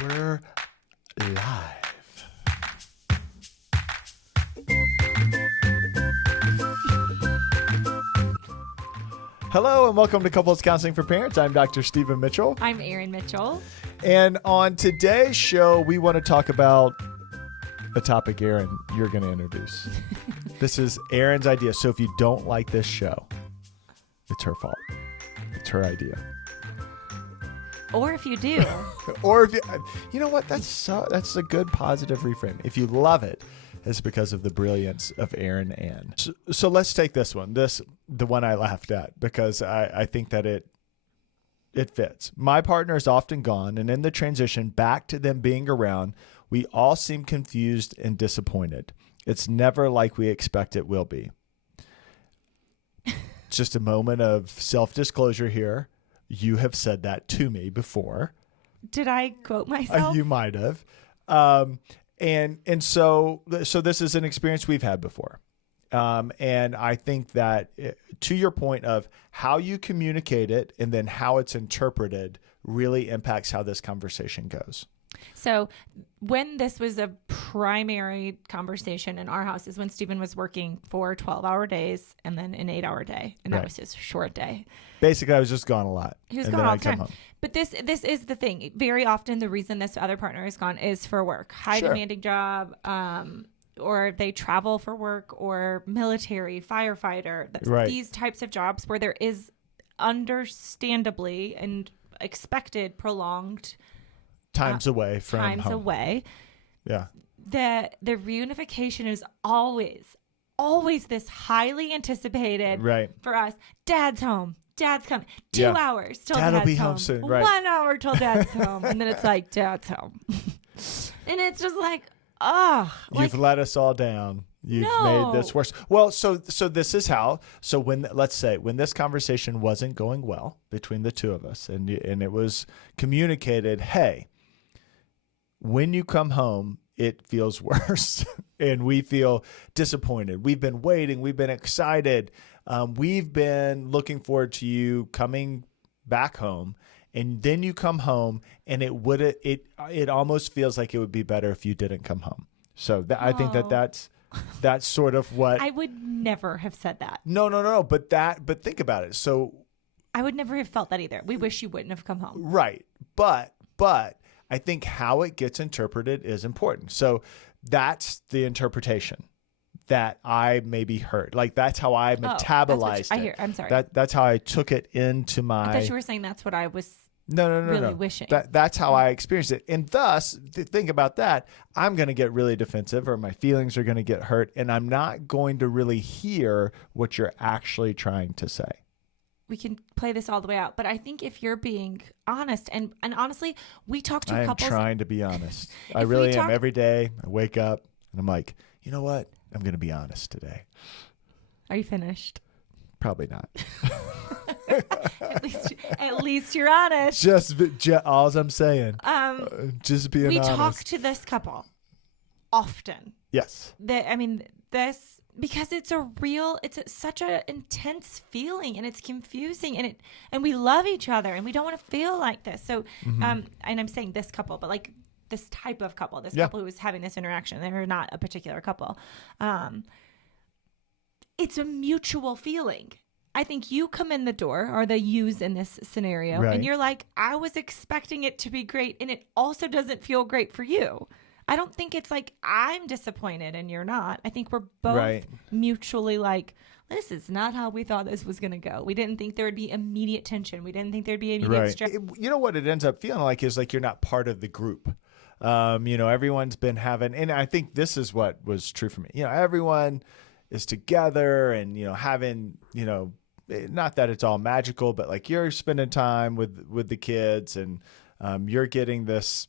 We're live. Hello and welcome to Couples Counseling for Parents. I'm Dr. Stephen Mitchell. I'm Erin Mitchell. And on today's show, we want to talk about a topic, Erin, you're going to introduce. This is Erin's idea. So if you don't like this show, it's her fault. It's her idea. Or if you do. Or if you know what? That's a good positive reframe. If you love it, it's because of the brilliance of Erin Ann. So let's take this one. The one I laughed at because I think that it fits. My partner is often gone, and in the transition back to them being around, we all seem confused and disappointed. It's never like we expect it will be. Just a moment of self-disclosure here. You have said that to me before. Did I quote myself? You might have. And so this is an experience we've had before. And I think that to your point of how you communicate it and then how it's interpreted really impacts how this conversation goes. So when this was a primary conversation in our house is when Stephen was working 4 12-hour days and then an 8-hour day. And that was his short day. Basically, I was just gone a lot. He was gone all the time. But this is the thing. Very often the reason this other partner is gone is for work. High demanding job, or they travel for work, or military, firefighter. These types of jobs where there is understandably and expected prolonged times away from home. Yeah. The reunification is always this highly anticipated for us. Dad's home. Dad's coming. 2 hours till Dad will Dad's be home soon. Right. 1 hour till Dad's home. And then it's like, Dad's home. And it's just like, you've let us all down. You've made this worse. Well, so this is how. So let's say when this conversation wasn't going well between the two of us, and it was communicated, hey, when you come home, it feels worse, and we feel disappointed. We've been waiting. We've been excited. We've been looking forward to you coming back home, and then you come home, and it almost feels like it would be better if you didn't come home. So I think that's sort of what I would never have said that. No. But think about it. So I would never have felt that either. We wish you wouldn't have come home. Right. But I think how it gets interpreted is important. So that's the interpretation that I maybe heard. Like that's how I metabolized it. I hear. I'm sorry. That's how I took it into my. I thought you were saying that's what I was. No. Wishing. That's how I experienced it. And thus, think about that. I'm going to get really defensive, or my feelings are going to get hurt, and I'm not going to really hear what you're actually trying to say. We can play this all the way out, but I think if you're being honest, and honestly, we talk to couples. I am trying to be honest. I really am. Every day I wake up and I'm like, you know what? I'm going to be honest today. Are you finished? Probably not. At least you're honest. Just all I'm saying. Just being honest. We talk to this couple often. Yes. This because it's such an intense feeling, and it's confusing, and we love each other, and we don't want to feel like this. So, and I'm saying this couple, but like this type of couple, couple who is having this interaction, they're not a particular couple. It's a mutual feeling. I think you come in the door, or the yous in this scenario, and you're like, I was expecting it to be great, and it also doesn't feel great for you. I don't think it's like I'm disappointed and you're not. I think we're both mutually like, this is not how we thought this was going to go. We didn't think there would be immediate tension. We didn't think there'd be immediate stress. You know what it ends up feeling like is like you're not part of the group. Everyone's been having, and I think this is what was true for me. Everyone is together and, having, not that it's all magical, but like you're spending time with the kids, and you're getting this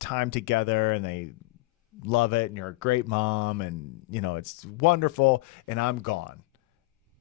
time together, and they love it, and you're a great mom, and it's wonderful, and I'm gone,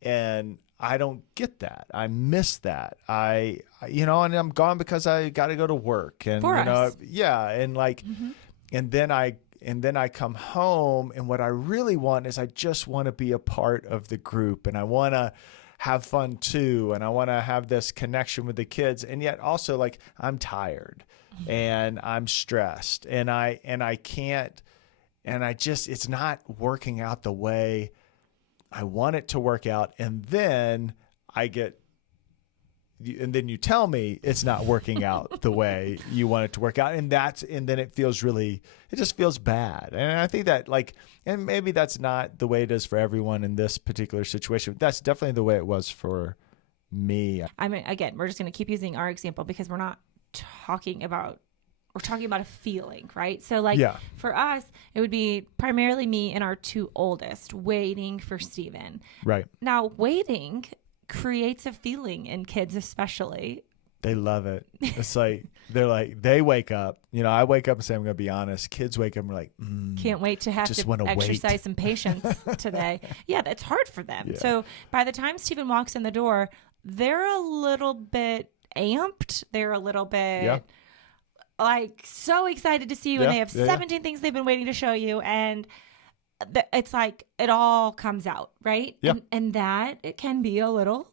and I don't get that. I miss that. And I'm gone because I got to go to work, and for us. and like, and then I come home, and what I really want is I just want to be a part of the group, and I want to have fun too, and I want to have this connection with the kids, and yet also like I'm tired and I'm stressed and I can't, and I just, it's not working out the way I want it to work out. And then then you tell me it's not working out the way you want it to work out. And then it just feels bad. And I think that and maybe that's not the way it is for everyone in this particular situation. That's definitely the way it was for me. I mean, again, we're just going to keep using our example because we're talking about a feeling, right? So for us, it would be primarily me and our two oldest waiting for Steven. Right. Now, waiting creates a feeling in kids, especially. They love it. It's like, they wake up, I wake up and say, I'm going to be honest. Kids wake up and are like, can't wait to have to exercise some patience today. Yeah, that's hard for them. Yeah. So by the time Steven walks in the door, they're a little bit amped. They're a little bit so excited to see you, and they have 17 things they've been waiting to show you. And it's like it all comes out, right? Yeah. And that it can be a little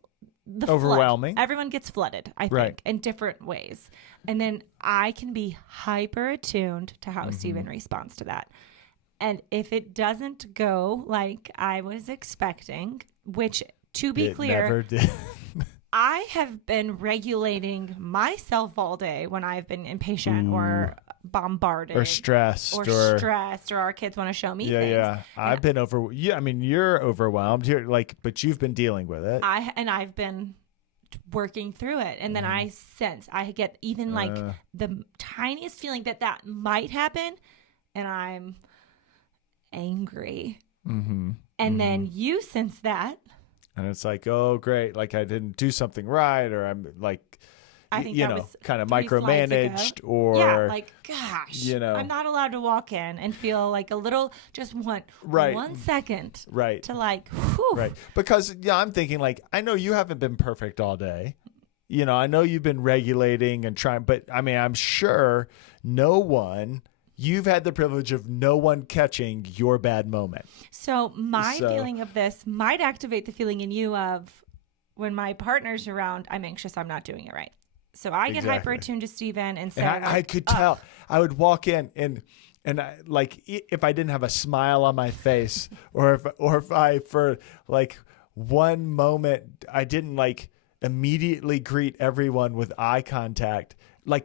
overwhelming. Flood. Everyone gets flooded, I think, in different ways. And then I can be hyper attuned to how Steven responds to that. And if it doesn't go like I was expecting, which to be clear, never did. I have been regulating myself all day when I've been impatient or bombarded or stressed or our kids want to show me things. Yeah. I've been you're overwhelmed. But you've been dealing with it. I've been working through it. And then I get even the tiniest feeling that might happen, and I'm angry. And then you sense that. And it's like, oh, great. Like I didn't do something right, or I'm like, I think that was kind of micromanaged, or gosh, I'm not allowed to walk in and feel like a little, just want 1 second, right, to whew. Right, because I'm thinking I know you haven't been perfect all day, I know you've been regulating and trying, but I mean, I'm sure you've had the privilege of no one catching your bad moment. So my feeling of this might activate the feeling in you of when my partner's around, I'm anxious, I'm not doing it right. So I get hyper attuned to Steven and say, and I could tell. I would walk in and I, if I didn't have a smile on my face, or if I for one moment I didn't immediately greet everyone with eye contact,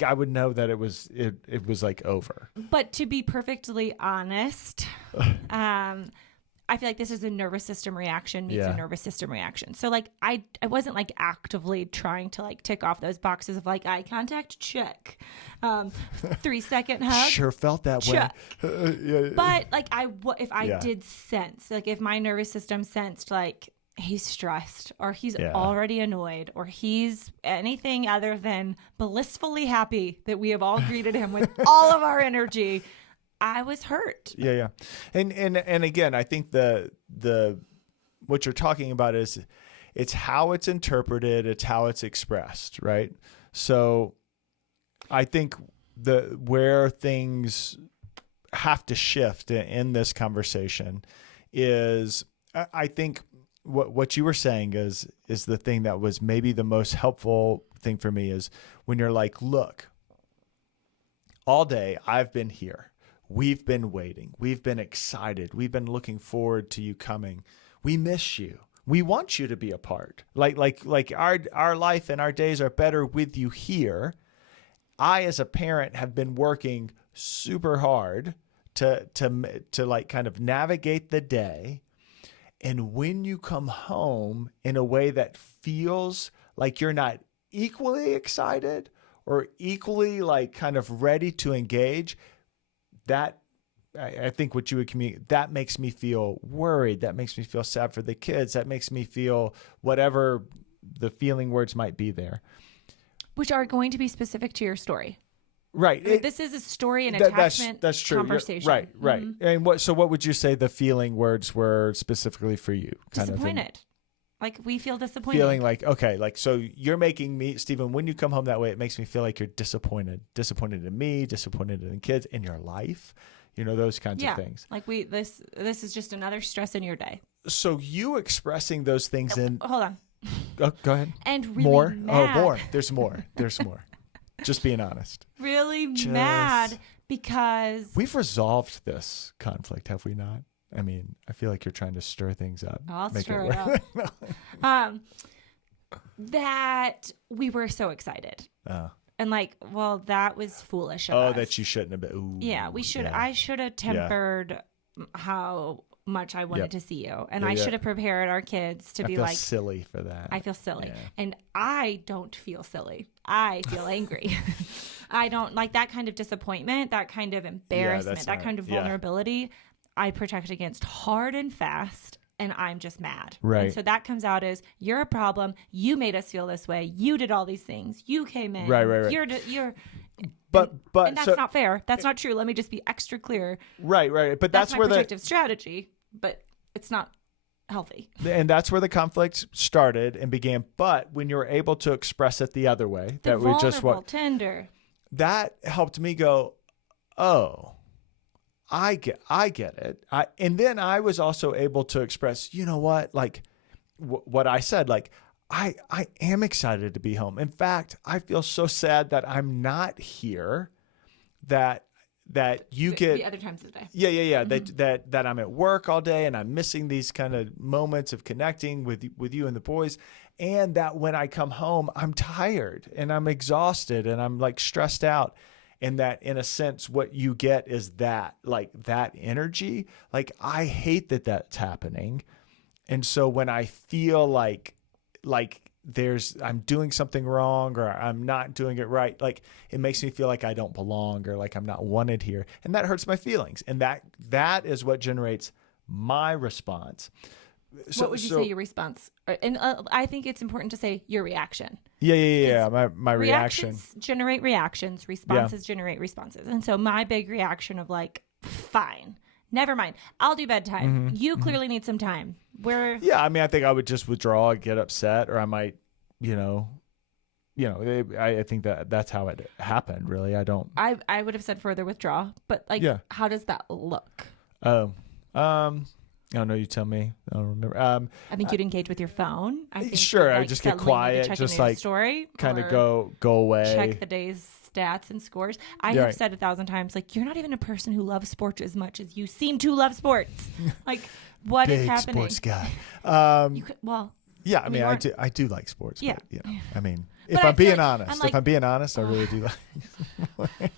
I would know that it was over. But to be perfectly honest, I feel like this is a nervous system reaction meets a nervous system reaction. So I wasn't actively trying to tick off those boxes of eye contact, check. 3-second hug. Sure felt that check. way. But if I did sense, if my nervous system sensed he's stressed, or he's already annoyed, or he's anything other than blissfully happy that we have all greeted him with all of our energy, I was hurt. Yeah. And again, I think the what you're talking about is it's how it's interpreted, it's how it's expressed, right? So I think where things have to shift in this conversation is, I think what you were saying is the thing that was maybe the most helpful thing for me, is when you're look, all day I've been here. We've been waiting. We've been excited. We've been looking forward to you coming. We miss you. We want you to be a part. Our life and our days are better with you here. I, as a parent, have been working super hard to kind of navigate the day. And when you come home in a way that feels like you're not equally excited or equally kind of ready to engage, that I think what you would communicate, that makes me feel worried. That makes me feel sad for the kids. That makes me feel whatever the feeling words might be there. Which are going to be specific to your story. Right. This is a story and attachment that's true. Conversation. Right. Mm-hmm. And what would you say the feeling words were specifically for you? Disappointed. We feel disappointed. Feeling so you're making me, Steven, when you come home that way, it makes me feel like you're disappointed. Disappointed in me, disappointed in kids, in your life, those kinds of things. This is just another stress in your day. So you expressing those things Hold on. Go ahead. And really mad. Oh, more. There's more. There's more. Just being honest. Really mad because we've resolved this conflict, have we not? I mean, I feel like you're trying to stir things up. I'll stir it up. That we were so excited. And like, well, that was foolish of us. That you shouldn't have been. Ooh, yeah, we should. Yeah. I should have tempered how much I wanted to see you. And I should have prepared our kids to be like silly for that. I feel silly. Yeah. And I don't feel silly. I feel angry. I don't like that kind of disappointment, that kind of embarrassment, that kind of vulnerability. I protect against hard and fast. And I'm just mad. Right. And so that comes out as you're a problem. You made us feel this way. You did all these things. You came in. Right. But and that's not fair. That's not true. Let me just be extra clear. Right. But that's my where protective strategy, but it's not healthy. And that's where the conflict started and began. But when you were able to express it the other way, that we just tender, that helped me go, oh. I get it. And then I was also able to express, you know what, like what I said, like I am excited to be home. In fact, I feel so sad that I'm not here, that you get the other times of the day. Yeah. Mm-hmm. That I'm at work all day and I'm missing these kind of moments of connecting with you and the boys. And that when I come home, I'm tired and I'm exhausted and I'm like stressed out. And that in a sense, what you get is that energy. Like, I hate that that's happening. And so when I feel like I'm doing something wrong or I'm not doing it right, like it makes me feel like I don't belong or like I'm not wanted here. And that hurts my feelings. And that is what generates my response. What would you say your response? And I think it's important to say your reaction. Yeah. My reaction. Reactions generate reactions. Responses generate responses. And so my big reaction of like, fine, never mind. I'll do bedtime. Mm-hmm. You clearly need some time. I mean, I think I would just withdraw, get upset, or I might, I think that's how it happened. Really, I don't. I would have said further withdraw, but how does that look? Oh no, you tell me. I don't remember. I think you'd engage with your phone. Sure, I would just get quiet, just like story, kind of go away. Check the day's stats and scores. I have said 1,000 times, like, you're not even a person who loves sports as much as you seem to love sports. Like, what is happening? Big sports guy. Yeah, I mean, I do like sports. Yeah, but, I mean, if I'm being honest, I really do like.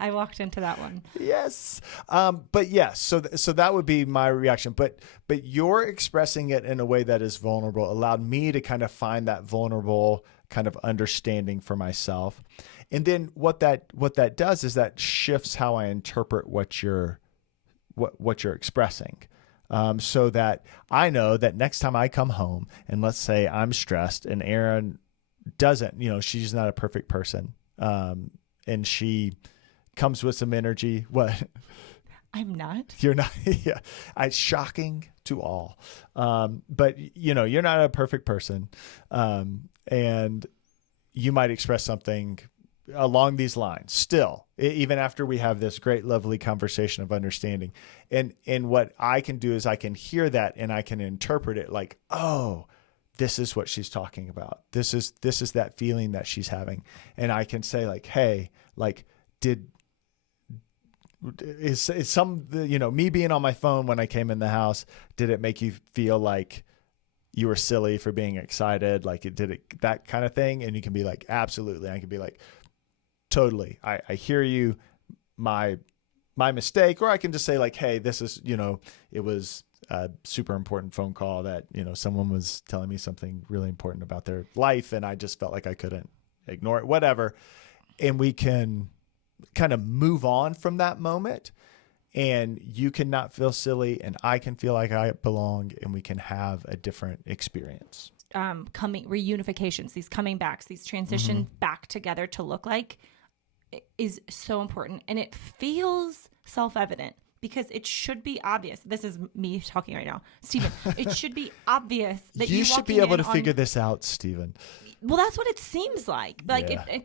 I walked into that one. Yes, but yes. So that would be my reaction. But you're expressing it in a way that is vulnerable allowed me to kind of find that vulnerable kind of understanding for myself, and then what that does is that shifts how I interpret what you're expressing. So that I know that next time I come home and let's say I'm stressed and Erin doesn't, she's not a perfect person. And she comes with some energy. What? I'm not. You're not. Yeah. It's shocking to all. But you're not a perfect person. And you might express something along these lines still, even after we have this great, lovely conversation of understanding. And what I can do is I can hear that and I can interpret it like, oh, this is what she's talking about. This is that feeling that she's having. And I can say like, hey, like, is some, me being on my phone when I came in the house, did it make you feel like you were silly for being excited? Like that kind of thing? And you can be like, absolutely. I can be like, totally. I hear you. My mistake. Or I can just say like, hey, this is, it was a super important phone call that, someone was telling me something really important about their life and I just felt like I couldn't ignore it, whatever. And we can kind of move on from that moment and you cannot feel silly and I can feel like I belong and we can have a different experience. Reunifications, these coming backs, these transition back together to look like is so important. And it feels self-evident because it should be obvious. This is me talking right now. Stephen, it should be obvious that you should be able to figure this out, Stephen. Well, that's what it seems like.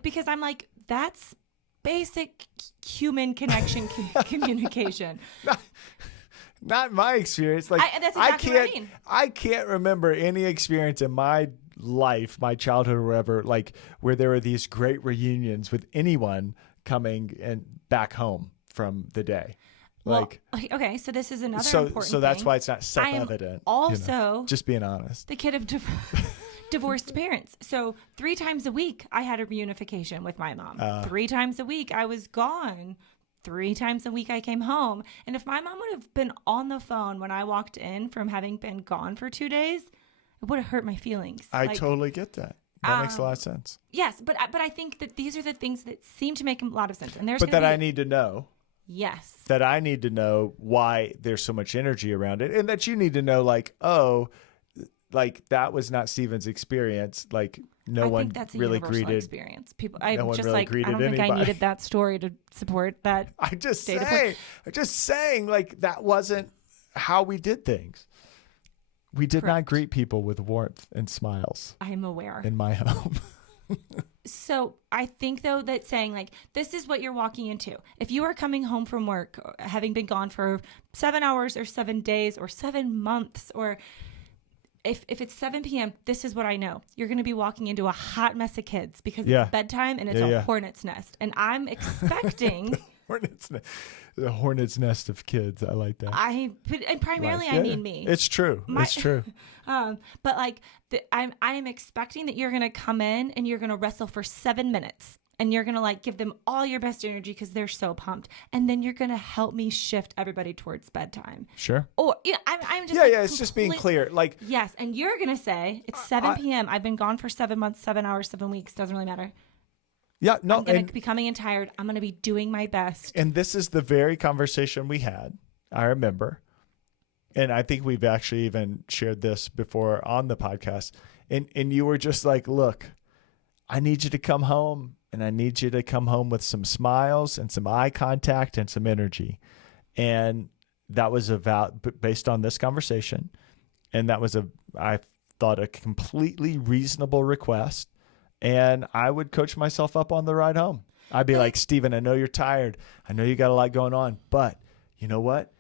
Because I'm like, that's basic human connection communication. Not my experience. Like that's exactly what I mean. I can't remember any experience in my life, my childhood or whatever, like where there were these great reunions with anyone coming and back home from the day. Like, well, okay, so this is another important so that's thing. why it's not self-evident. Also, just being honest. The kid of divorced parents. So 3 times a week I had a reunification with my mom. 3 times a week I was gone. 3 times a week I came home. And if my mom would have been on the phone when I walked in from having been gone for 2 days, it would have hurt my feelings. I totally get that. That makes a lot of sense. Yes, but I think that these are the things that seem to make a lot of sense. And I need to know. Yes. That I need to know why there's so much energy around it, and that you need to know, like, oh, like that was not Stephen's experience. Like I think that's a really greeted experience. People, I'm just really like, I don't think anybody. I needed that story to support that. I'm just saying, like that wasn't how we did things. We did not greet people with warmth and smiles. I'm aware. In my home. So I think, though, that saying, like, this is what you're walking into. If you are coming home from work, having been gone for 7 hours or 7 days or 7 months, or if it's 7 p.m., this is what I know. You're going to be walking into a hot mess of kids because it's bedtime and it's a hornet's nest. And I'm expecting... The hornet's nest of kids. I like that. And primarily, I mean me. It's true. It's true. But like, I am expecting that you're going to come in and you're going to wrestle for 7 minutes, and you're going to like give them all your best energy because they're so pumped, and then you're going to help me shift everybody towards bedtime. Sure. Or I'm just it's just being clear. Like yes, and you're going to say it's 7 p.m. I've been gone for 7 months, 7 hours, 7 weeks. Doesn't really matter. Yeah, no, I'm going to be coming in tired. I'm going to be doing my best. And this is the very conversation we had. I remember. And I think we've actually even shared this before on the podcast. And you were just like, look, I need you to come home, and I need you to come home with some smiles and some eye contact and some energy. And that was based on this conversation. And that was I thought, a completely reasonable request. And I would coach myself up on the ride home. I'd be like, Stephen, I know you're tired. I know you got a lot going on, but you know what?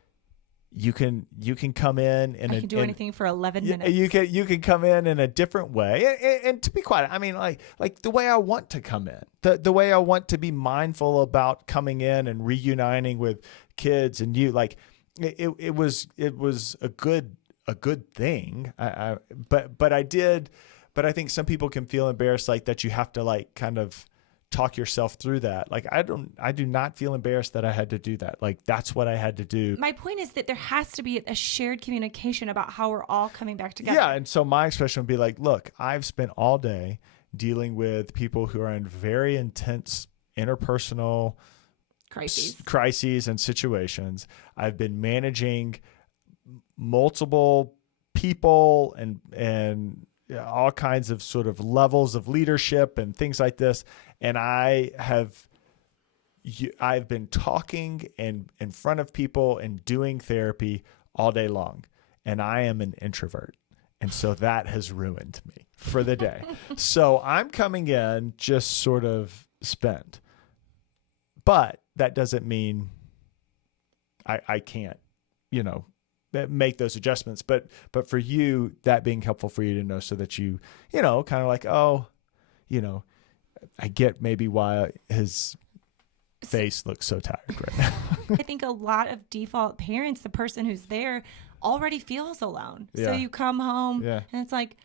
You can come in and I can do anything for 11 minutes. You can come in a different way. And to be quiet, I mean, like the way I want to come in, the way I want to be mindful about coming in and reuniting with kids and you. Like it was a good thing. But I think some people can feel embarrassed, like that you have to like kind of talk yourself through that. Like I do not feel embarrassed that I had to do that. Like that's what I had to do. My point is that there has to be a shared communication about how we're all coming back together. Yeah. And so my expression would be like, look, I've spent all day dealing with people who are in very intense interpersonal crises and situations. I've been managing multiple people and all kinds of sort of levels of leadership and things like this. And I've been talking in front of people and doing therapy all day long. And I am an introvert. And so that has ruined me for the day. So I'm coming in just sort of spent. But that doesn't mean I can't, make those adjustments. But for you, that being helpful for you to know so that you kind of like, I get maybe why his face looks so tired right now. I think a lot of default parents, the person who's there already feels alone. Yeah. So you come home and it's like,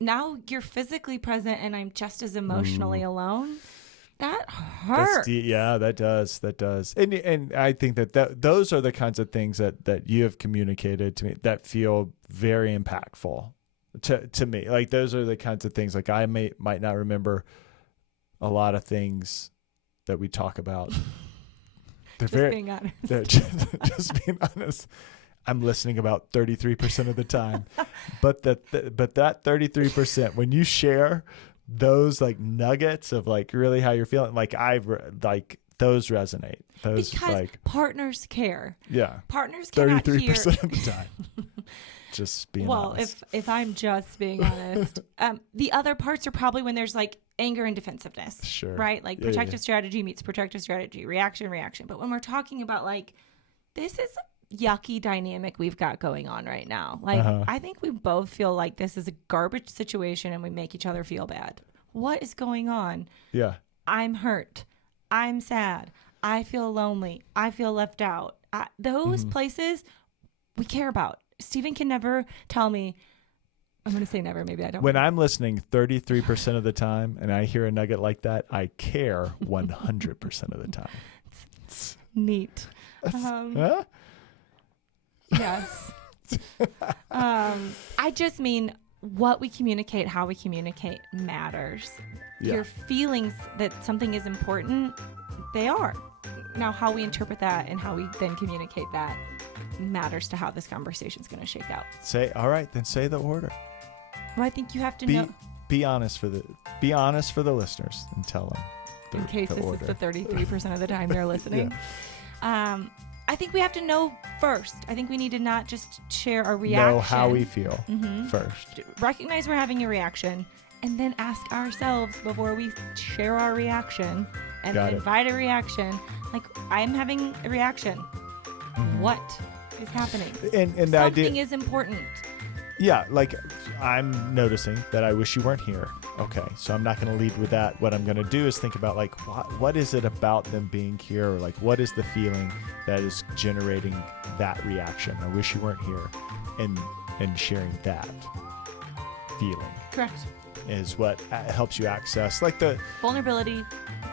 now you're physically present and I'm just as emotionally alone. That hurts. That does. And I think that those are the kinds of things that you have communicated to me that feel very impactful to me. Like those are the kinds of things, like I might not remember a lot of things that we talk about. Being honest. Just being honest. I'm listening about 33% of the time, but that 33%, when you share those like nuggets of like really how you're feeling, like those resonate. Those because partners care. Yeah. Partners 33% of the time. Just being honest. If I'm just being honest, the other parts are probably when there's like anger and defensiveness. Sure. Right? Like protective strategy meets protective strategy, reaction. But when we're talking about like, this is yucky dynamic we've got going on right now. Like, I think we both feel like this is a garbage situation and we make each other feel bad. What is going on? Yeah. I'm hurt. I'm sad. I feel lonely. I feel left out. Those places we care about. Steven can never tell me, I'm going to say never. Maybe I don't. When I'm listening 33% of the time and I hear a nugget like that, I care 100% of the time. It's neat. Huh? Yes. I just mean what we communicate, how we communicate matters. Yeah. Your feelings that something is important, they are. Now, how we interpret that and how we then communicate that matters to how this conversation is going to shake out. All right, then say the order. Well, I think you have to know. Be honest for the listeners and tell them. In case this is the 33% of the time they're listening. Yeah. I think we have to know first. I think we need to not just share a reaction. Know how we feel first. Recognize we're having a reaction and then ask ourselves before we share our reaction and invite a reaction. Like, I'm having a reaction. What is happening? And something is important. Yeah, like I'm noticing that I wish you weren't here. Okay, so I'm not going to lead with that. What I'm going to do is think about like what is it about them being here, or like what is the feeling that is generating that reaction? I wish you weren't here, and sharing that feeling. Correct. Is what helps you access like the vulnerability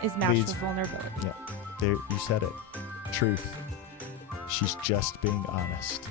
is matched with vulnerability. Yeah, there you said it. Truth. She's just being honest.